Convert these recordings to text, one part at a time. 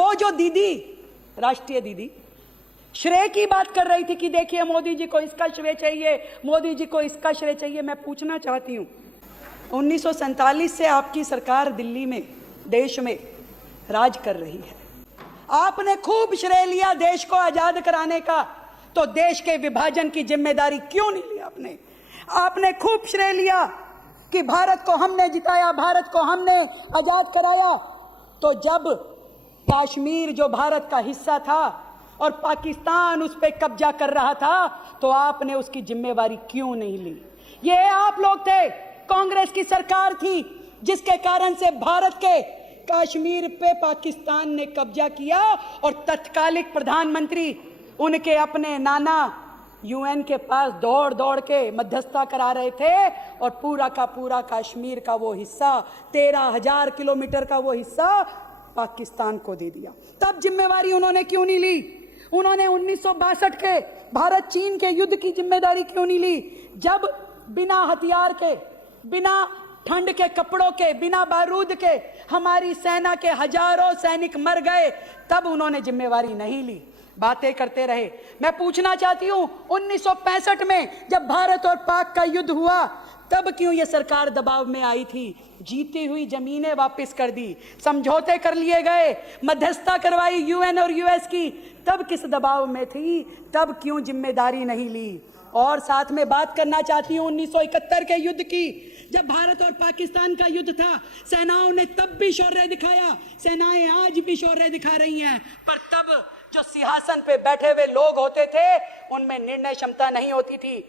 वो जो दीदी, राष्ट्रीय दीदी, श्रेय की बात कर रही थी कि देखिए मोदी जी को इसका श्रेय चाहिए, मोदी जी को इसका श्रेय चाहिए, मैं पूछना चाहती हूं, 1947 से आपकी सरकार दिल्ली में, देश में राज कर रही है। आपने खूब श्रेय लिया देश को आजाद कराने का, तो देश के विभाजन की जिम्मेदारी क्यों नहीं ली आपने? आपने खूब श्रेय लिया कि भारत को हमने जिताया, भारत को हमने आजाद कराया, तो जब कश्मीर जो भारत का हिस्सा था और पाकिस्तान उस पर कब्जा कर रहा था, तो आपने उसकी जिम्मेवारी क्यों नहीं ली? ये आप लोग थे, कांग्रेस की सरकार थी जिसके कारण से भारत के कश्मीर पे पाकिस्तान ने कब्जा किया और तत्कालिक प्रधानमंत्री उनके अपने नाना यूएन के पास दौड़ दौड़ के मध्यस्थता करा रहे थे और पूरा का पूरा कश्मीर का वो हिस्सा, 13,000 किलोमीटर का वो हिस्सा पाकिस्तान को दे दिया। तब जिम्मेवारी उन्होंने क्यों नहीं ली? उन्होंने 1962 के भारत चीन के युद्ध की जिम्मेदारी क्यों नहीं ली? जब बिना हथियार के, बिना ठंड के कपड़ों के, बिना बारूद के हमारी सेना के हजारों सैनिक मर गए, तब उन्होंने जिम्मेवारी नहीं ली, बातें करते रहे। मैं पूछना चाहती हूं, 1965 में जब भारत और पाक का युद्ध हुआ, तब क्यों ये सरकार दबाव में आई थी? जीती हुई जमीनें वापस कर दी, समझौते कर लिए गए, मध्यस्थता करवाई यूएन और यूएस की, तब किस दबाव में थी? तब क्यों जिम्मेदारी नहीं ली? और साथ में बात करना चाहती हूं 1971 के युद्ध की, जब भारत और पाकिस्तान का युद्ध था, सेनाओं ने तब भी शौर्य दिखाया, सेनाएं आज भी शौर्य दिखा रही हैं, पर तब जो सिंहासन पे बैठे हुए लोग होते थे उनमें निर्णय क्षमता नहीं होती थी।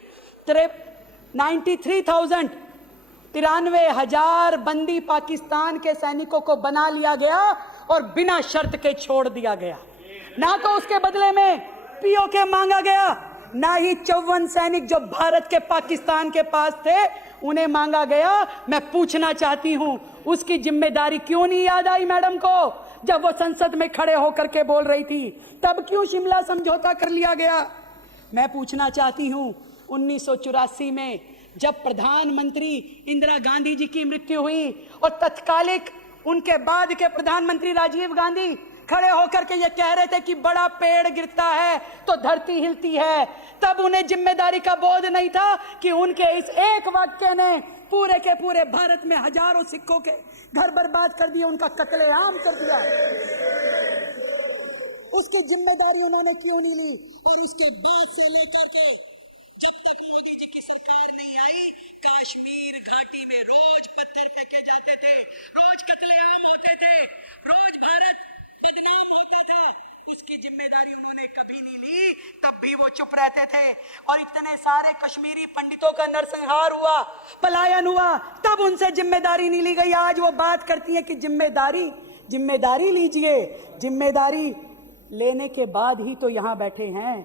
93,000 बंदी पाकिस्तान के सैनिकों को बना लिया गया और बिना शर्त के छोड़ दिया गया। ना तो उसके बदले में पीओके मांगा गया, ना ही 54 सैनिक जो भारत के पाकिस्तान के पास थे उन्हें मांगा गया। मैं पूछना चाहती हूं, उसकी जिम्मेदारी क्यों नहीं याद आई मैडम को? जब वो संसद में खड़े होकर के बोल रही थी, तब क्यों शिमला समझौता कर लिया गया? मैं पूछना चाहती हूं, 1984 में जब प्रधानमंत्री इंदिरा गांधी जी की मृत्यु हुई और तत्कालिक उनके बाद के प्रधानमंत्री राजीव गांधी खड़े होकर के ये कह रहे थे कि बड़ा पेड़ गिरता है तो धरती हिलती है, तब उन्हें जिम्मेदारी का बोध नहीं था कि उनके इस एक वाक्य ने पूरे के पूरे भारत में हजारों सिखों के घर बर्बाद कर दिए, उनका कत्लेआम कर दिया। उसकी जिम्मेदारी उन्होंने क्यों नहीं ली? और उसके बाद से लेकर के जब तक मोदी जी की सरकार नहीं आई, कश्मीर घाटी में रोज पत्थर फेंके जाते थे, रोज कत्लेआम होते थे, रोज भारत बदनाम होता था, उसकी जिम्मेदारी उन्होंने कभी नहीं ली। तब भी वो चुप रहते थे और इतने सारे कश्मीरी पंडितों का नरसंहार हुआ, पलायन हुआ, तब उनसे जिम्मेदारी नहीं ली गई। आज वो बात करती है कि जिम्मेदारी लीजिए, जिम्मेदारी लेने के बाद ही तो यहां बैठे हैं।